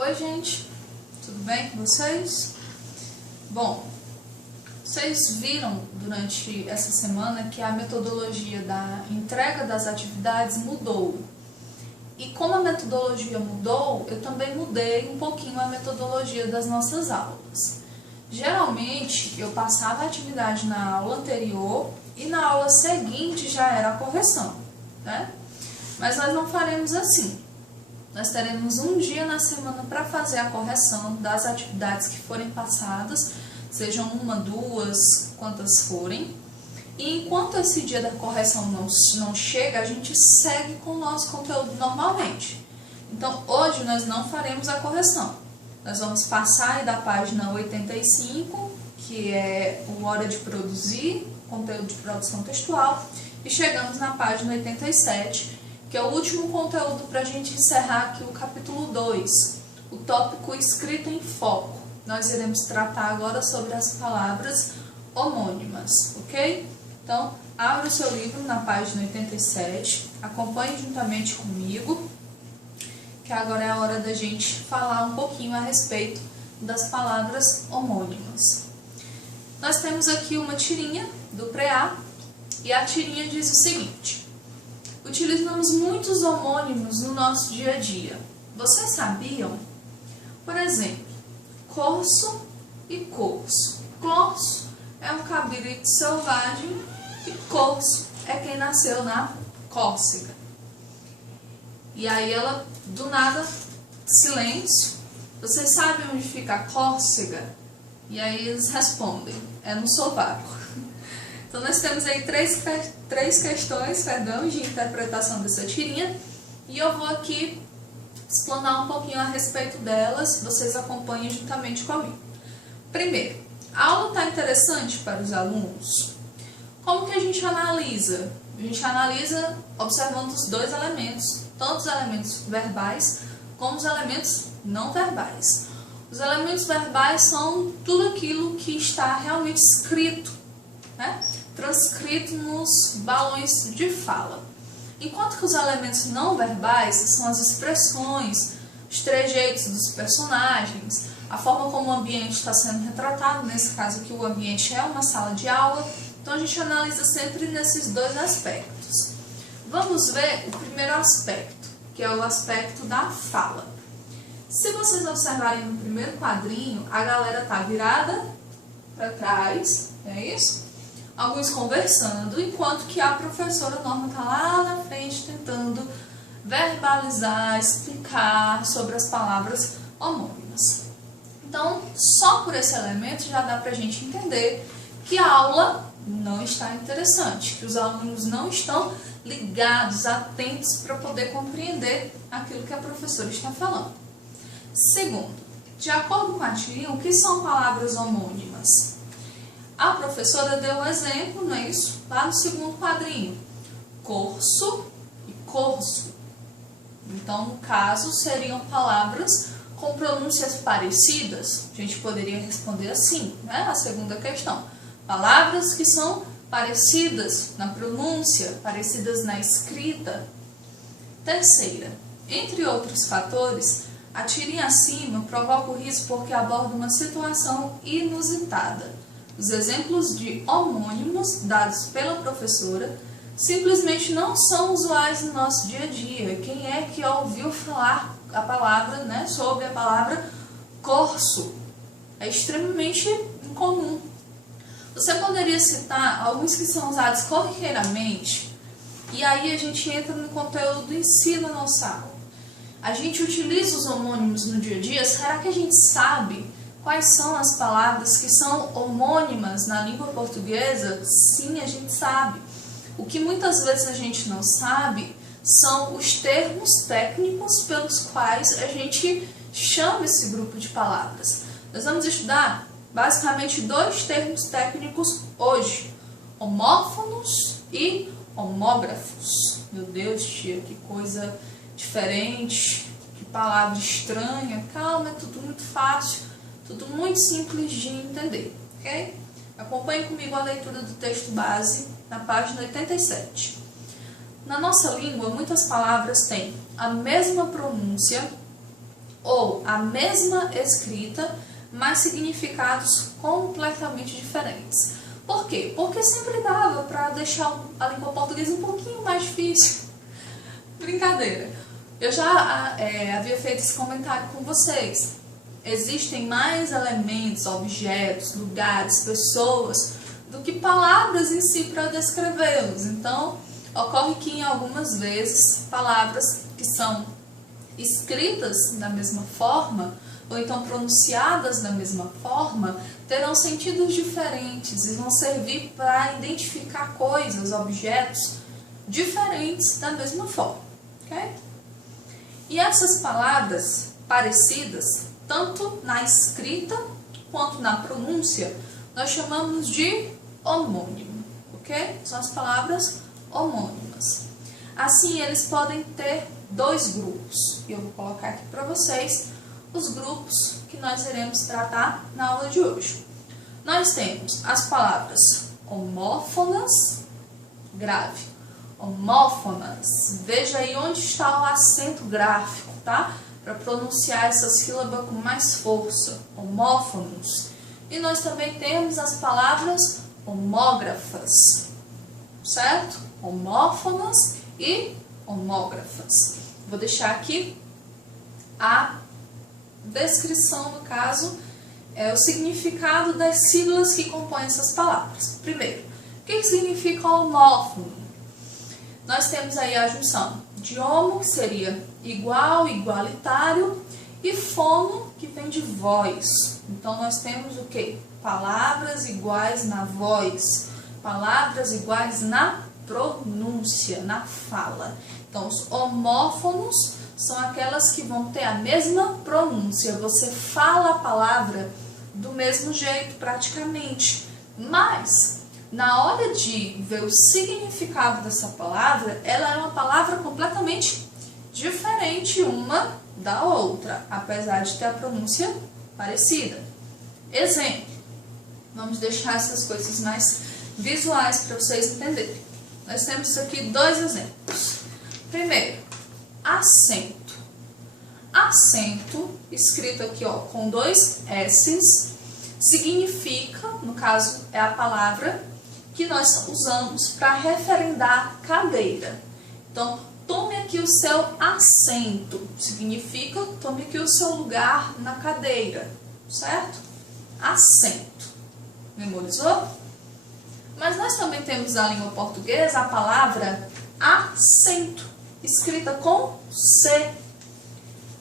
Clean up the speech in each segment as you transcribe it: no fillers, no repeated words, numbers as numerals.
Oi, gente, tudo bem com vocês? Bom, vocês viram durante essa semana que a metodologia da entrega das atividades mudou. E como a metodologia mudou, eu também mudei um pouquinho a metodologia das nossas aulas. Geralmente, eu passava a atividade na aula anterior e na aula seguinte já era a correção, né? Mas nós não faremos assim. Nós teremos um dia na semana para fazer a correção das atividades que forem passadas, sejam uma, duas, quantas forem. E enquanto esse dia da correção não chega, a gente segue com o nosso conteúdo normalmente. Então, hoje nós não faremos a correção. Nós vamos passar da página 85, que é o Hora de Produzir, conteúdo de produção textual, e chegamos na página 87, que é o último conteúdo para a gente encerrar aqui o capítulo 2, o tópico escrita em foco. Nós iremos tratar agora sobre as palavras homônimas, ok? Então, abra o seu livro na página 87, acompanhe juntamente comigo, que agora é a hora da gente falar um pouquinho a respeito das palavras homônimas. Nós temos aqui uma tirinha do pré-A, e a tirinha diz o seguinte: utilizamos muitos homônimos no nosso dia a dia. Vocês sabiam? Por exemplo, corso e corso. Corso é um cabrito selvagem e corso é quem nasceu na Córcega. E aí ela, do nada, silêncio. Vocês sabem onde fica a Córcega? E aí eles respondem, é no sovaco. Então nós temos aí três questões de interpretação dessa tirinha, e eu vou aqui explanar um pouquinho a respeito delas, vocês acompanhem juntamente comigo. Primeiro, a aula está interessante para os alunos? Como que a gente analisa? A gente analisa observando os dois elementos, tanto os elementos verbais como os elementos não verbais. Os elementos verbais são tudo aquilo que está realmente escrito, né? Transcrito nos balões de fala. Enquanto que os elementos não verbais são as expressões, os trejeitos dos personagens, a forma como o ambiente está sendo retratado, nesse caso aqui o ambiente é uma sala de aula, então a gente analisa sempre nesses dois aspectos. Vamos ver o primeiro aspecto, que é o aspecto da fala. Se vocês observarem no primeiro quadrinho, a galera está virada para trás, é isso? Alguns conversando, enquanto que a professora Norma está lá na frente tentando verbalizar, explicar sobre as palavras homônimas. Então, só por esse elemento já dá para a gente entender que a aula não está interessante, que os alunos não estão ligados, atentos para poder compreender aquilo que a professora está falando. Segundo, de acordo com a tirinha, o que são palavras homônimas? A professora deu um exemplo, não é isso? Lá no segundo quadrinho, corso e corso. Então, no caso, seriam palavras com pronúncias parecidas. A gente poderia responder assim, né? A segunda questão. Palavras que são parecidas na pronúncia, parecidas na escrita. Terceira, entre outros fatores, a tirinha acima provoca o riso porque aborda uma situação inusitada. Os exemplos de homônimos dados pela professora simplesmente não são usuais no nosso dia a dia. Quem é que ouviu falar a palavra, né, sobre a palavra corso? É extremamente incomum. Você poderia citar alguns que são usados corriqueiramente, e aí a gente entra no conteúdo do ensino na nossa aula. A gente utiliza os homônimos no dia a dia, será que a gente sabe quais são as palavras que são homônimas na língua portuguesa? Sim, a gente sabe. O que muitas vezes a gente não sabe são os termos técnicos pelos quais a gente chama esse grupo de palavras. Nós vamos estudar basicamente dois termos técnicos hoje: homófonos e homógrafos. Meu Deus, tia, que coisa diferente, que palavra estranha. Calma, é tudo muito fácil. Tudo muito simples de entender, ok? Acompanhe comigo a leitura do texto base na página 87. Na nossa língua, muitas palavras têm a mesma pronúncia ou a mesma escrita, mas significados completamente diferentes. Por quê? Porque sempre dava para deixar a língua portuguesa um pouquinho mais difícil. Brincadeira. Eu já havia feito esse comentário com vocês. Existem mais elementos, objetos, lugares, pessoas, do que palavras em si para descrevê-los. Então, ocorre que em algumas vezes, palavras que são escritas da mesma forma, ou então pronunciadas da mesma forma, terão sentidos diferentes e vão servir para identificar coisas, objetos diferentes da mesma forma. Okay? E essas palavras parecidas, tanto na escrita quanto na pronúncia, nós chamamos de homônimo, ok? São as palavras homônimas. Assim, eles podem ter dois grupos, e eu vou colocar aqui para vocês os grupos que nós iremos tratar na aula de hoje. Nós temos as palavras homófonas, grave, homófonas, veja aí onde está o acento gráfico, tá? Para pronunciar essa sílaba com mais força, homófonos. E nós também temos as palavras homógrafas, certo? Homófonas e homógrafas. Vou deixar aqui a descrição, no caso, o significado das siglas que compõem essas palavras. Primeiro, o que significa homófono? Nós temos aí a junção de homo, que seria igual, igualitário, e fono, que vem de voz. Então, nós temos o quê? Palavras iguais na voz, palavras iguais na pronúncia, na fala. Então, os homófonos são aquelas que vão ter a mesma pronúncia. Você fala a palavra do mesmo jeito, praticamente. Mas, na hora de ver o significado dessa palavra, ela é uma palavra completamente diferente uma da outra, apesar de ter a pronúncia parecida. Exemplo, vamos deixar essas coisas mais visuais para vocês entenderem. Nós temos aqui dois exemplos. Primeiro, acento. Acento, escrito aqui ó, com dois S's, significa, no caso é a palavra que nós usamos para referendar cadeira. Então, tome aqui o seu assento, significa tome aqui o seu lugar na cadeira, certo? Assento. Memorizou? Mas nós também temos na língua portuguesa a palavra acento, escrita com C.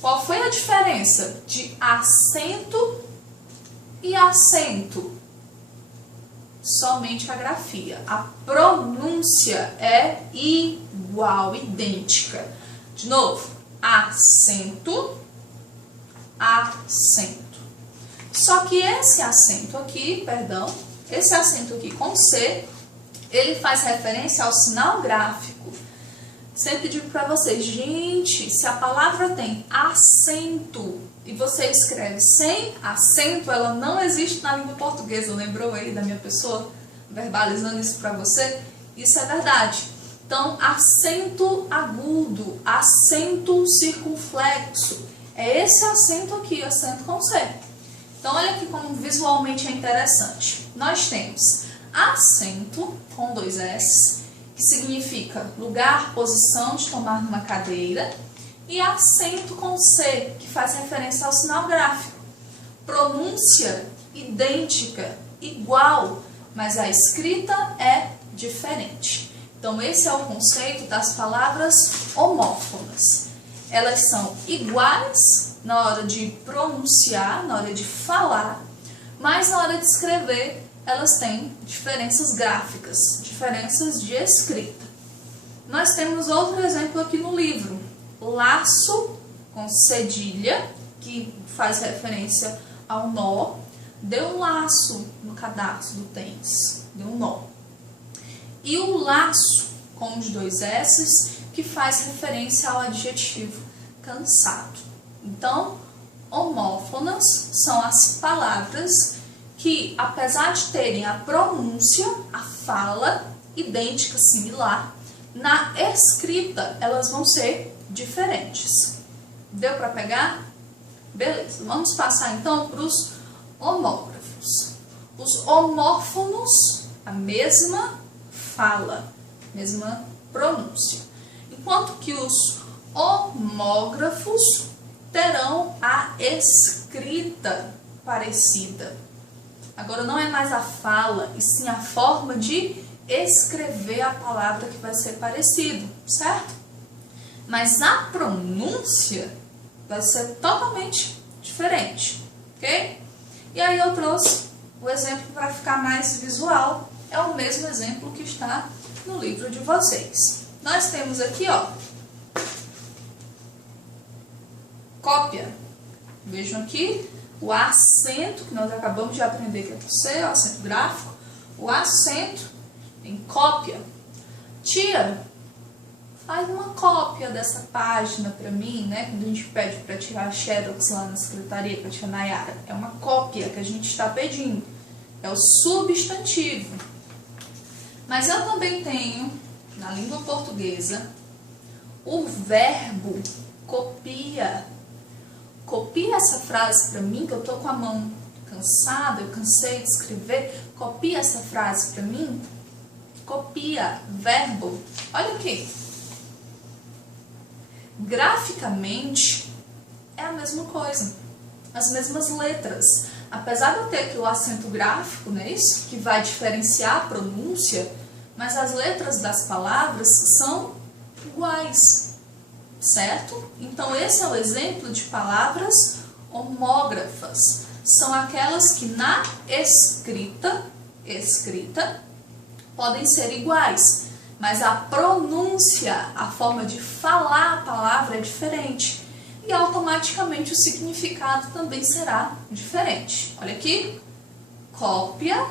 Qual foi a diferença de acento e acento? Somente a grafia. A pronúncia é igual, idêntica. De novo, acento, acento. Só que esse acento aqui, esse acento aqui com C, ele faz referência ao sinal gráfico. Sempre digo para vocês, gente, se a palavra tem acento e você escreve sem acento, ela não existe na língua portuguesa. Lembrou aí da minha pessoa verbalizando isso para você? Isso é verdade. Então, acento agudo, acento circunflexo, é esse acento aqui, acento com C. Então, olha aqui como visualmente é interessante. Nós temos acento com dois S, que significa lugar, posição de tomar numa cadeira, e acento com C, que faz referência ao sinal gráfico. Pronúncia idêntica, igual, mas a escrita é diferente. Então, esse é o conceito das palavras homófonas. Elas são iguais na hora de pronunciar, na hora de falar, mas na hora de escrever, elas têm diferenças gráficas, diferenças de escrita. Nós temos outro exemplo aqui no livro. Laço com cedilha, que faz referência ao nó. Deu um laço no cadarço do tênis, deu um nó. E o laço com os dois S's, que faz referência ao adjetivo cansado. Então, homófonas são as palavras que, apesar de terem a pronúncia, a fala idêntica, similar, na escrita elas vão ser diferentes. Deu para pegar? Beleza, vamos passar então para os homógrafos. Os homófonos, a mesma fala, mesma pronúncia. Enquanto que os homógrafos terão a escrita parecida. Agora não é mais a fala, e sim a forma de escrever a palavra que vai ser parecido, certo? Mas a pronúncia vai ser totalmente diferente, ok? E aí eu trouxe o exemplo para ficar mais visual, é o mesmo exemplo que está no livro de vocês. Nós temos aqui, ó, cópia. Vejam aqui o acento, que nós acabamos de aprender que é com C, o acento gráfico, o acento em cópia. Tia, faz uma cópia dessa página para mim, né? Quando a gente pede para tirar xerox lá na secretaria, para tia Nayara, é uma cópia que a gente está pedindo, é o substantivo. Mas eu também tenho, na língua portuguesa, o verbo copia. Copia essa frase para mim, que eu tô com a mão cansada, eu cansei de escrever. Copia essa frase para mim. Copia, verbo. Olha aqui. Graficamente, é a mesma coisa. As mesmas letras. Apesar de eu ter aqui o acento gráfico, não é isso? Que vai diferenciar a pronúncia, mas as letras das palavras são iguais. Certo? Então, esse é o exemplo de palavras homógrafas. São aquelas que na escrita podem ser iguais, mas a pronúncia, a forma de falar a palavra é diferente. E automaticamente o significado também será diferente. Olha aqui, cópia,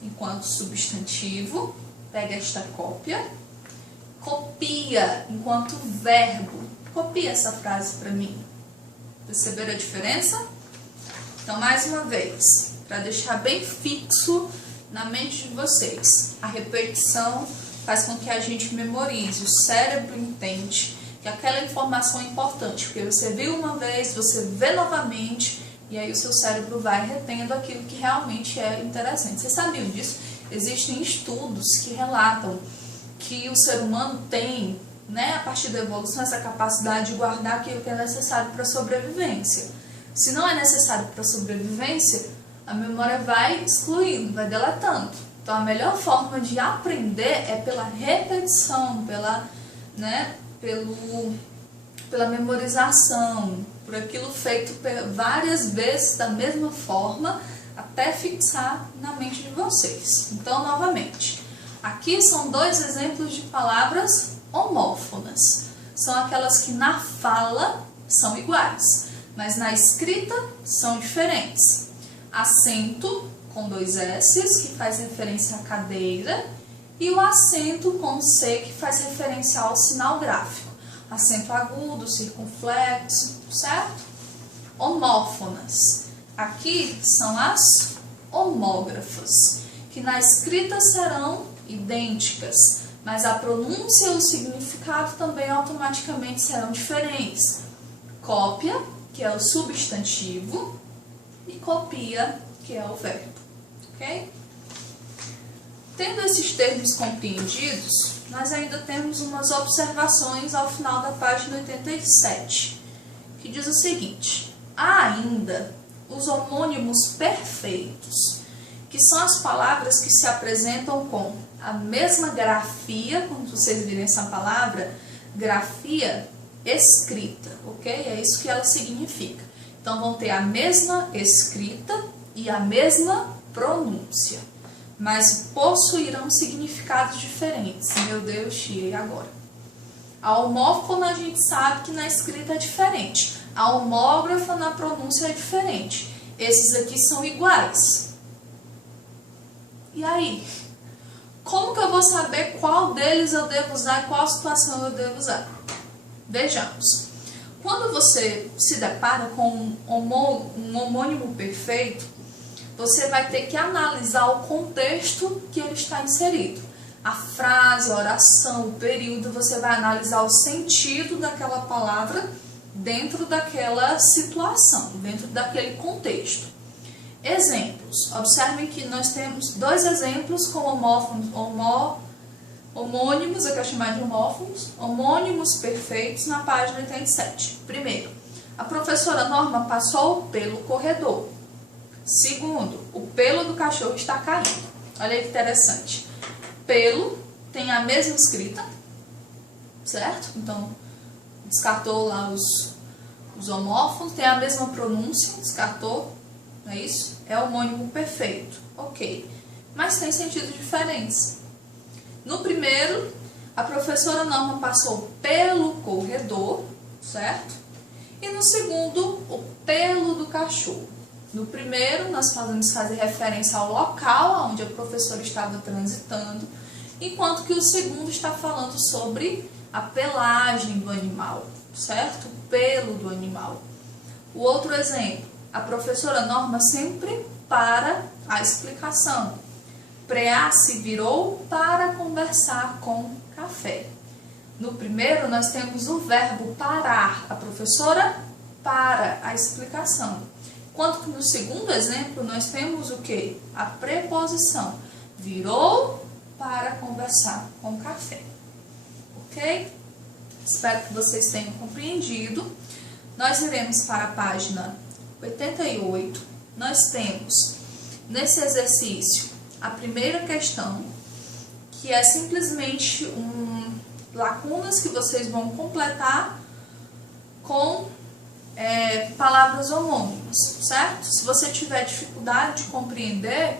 enquanto substantivo, pega esta cópia. Copia, enquanto verbo. Copia essa frase para mim. Perceberam a diferença? Então, mais uma vez, para deixar bem fixo na mente de vocês, a repetição faz com que a gente memorize, o cérebro entende que aquela informação é importante, porque você viu uma vez, você vê novamente, e aí o seu cérebro vai retendo aquilo que realmente é interessante. Vocês sabiam disso? Existem estudos que relatam que o ser humano tem, né, a partir da evolução, essa capacidade de guardar aquilo que é necessário para a sobrevivência. Se não é necessário para a sobrevivência, a memória vai excluindo, vai deletando. Então, a melhor forma de aprender é pela repetição, pela memorização, por aquilo feito várias vezes da mesma forma, até fixar na mente de vocês. Então, novamente, aqui são dois exemplos de palavras homófonas. São aquelas que na fala são iguais, mas na escrita são diferentes. Acento com dois S's, que faz referência à cadeira, e o acento com C, que faz referência ao sinal gráfico. Acento agudo, circunflexo, certo? Homófonas. Aqui são as homógrafas, que na escrita serão idênticas, mas a pronúncia e o significado também automaticamente serão diferentes. Cópia, que é o substantivo, e copia, que é o verbo, ok? Tendo esses termos compreendidos, nós ainda temos umas observações ao final da página 87, que diz o seguinte: há ainda os homônimos perfeitos, que são as palavras que se apresentam com a mesma grafia, quando vocês virem essa palavra, grafia escrita, ok? É isso que ela significa. Então, vão ter a mesma escrita e a mesma pronúncia, mas possuirão significados diferentes. Meu Deus, tia, e agora? A homófona a gente sabe que na escrita é diferente. A homógrafa na pronúncia é diferente. Esses aqui são iguais. E aí? Como que eu vou saber qual deles eu devo usar e qual situação eu devo usar? Vejamos. Quando você se depara com um homônimo perfeito, você vai ter que analisar o contexto que ele está inserido. A frase, a oração, o período, você vai analisar o sentido daquela palavra dentro daquela situação, dentro daquele contexto. Exemplos. Observem que nós temos dois exemplos com homônimos, eu quero chamar de homônimos perfeitos na página 87. Primeiro, a professora Norma passou pelo corredor. Segundo, o pelo do cachorro está caindo. Olha que interessante. Pelo tem a mesma escrita, certo? Então, descartou lá os homófonos, tem a mesma pronúncia, descartou, não é isso? É homônimo perfeito, ok. Mas tem sentidos diferentes. No primeiro, a professora Norma passou pelo corredor, certo? E no segundo, o pelo do cachorro. No primeiro, nós podemos fazer referência ao local onde a professora estava transitando, enquanto que o segundo está falando sobre a pelagem do animal, certo? O pelo do animal. O outro exemplo, a professora Norma sempre para a explicação. Preá se virou para conversar com café. No primeiro, nós temos o verbo parar. A professora para a explicação. Enquanto que no segundo exemplo, nós temos o quê? A preposição. Virou para conversar com café. Ok? Espero que vocês tenham compreendido. Nós iremos para a página 88. Nós temos, nesse exercício, a primeira questão, que é simplesmente lacunas que vocês vão completar com palavras homônimas, certo? Se você tiver dificuldade de compreender,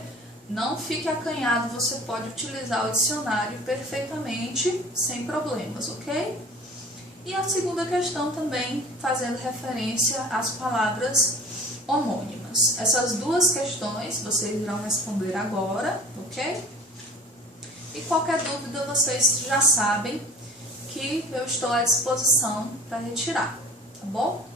não fique acanhado, você pode utilizar o dicionário perfeitamente, sem problemas, ok? E a segunda questão também fazendo referência às palavras homônimas. Essas duas questões vocês irão responder agora, ok? E qualquer dúvida vocês já sabem que eu estou à disposição para retirar, tá bom?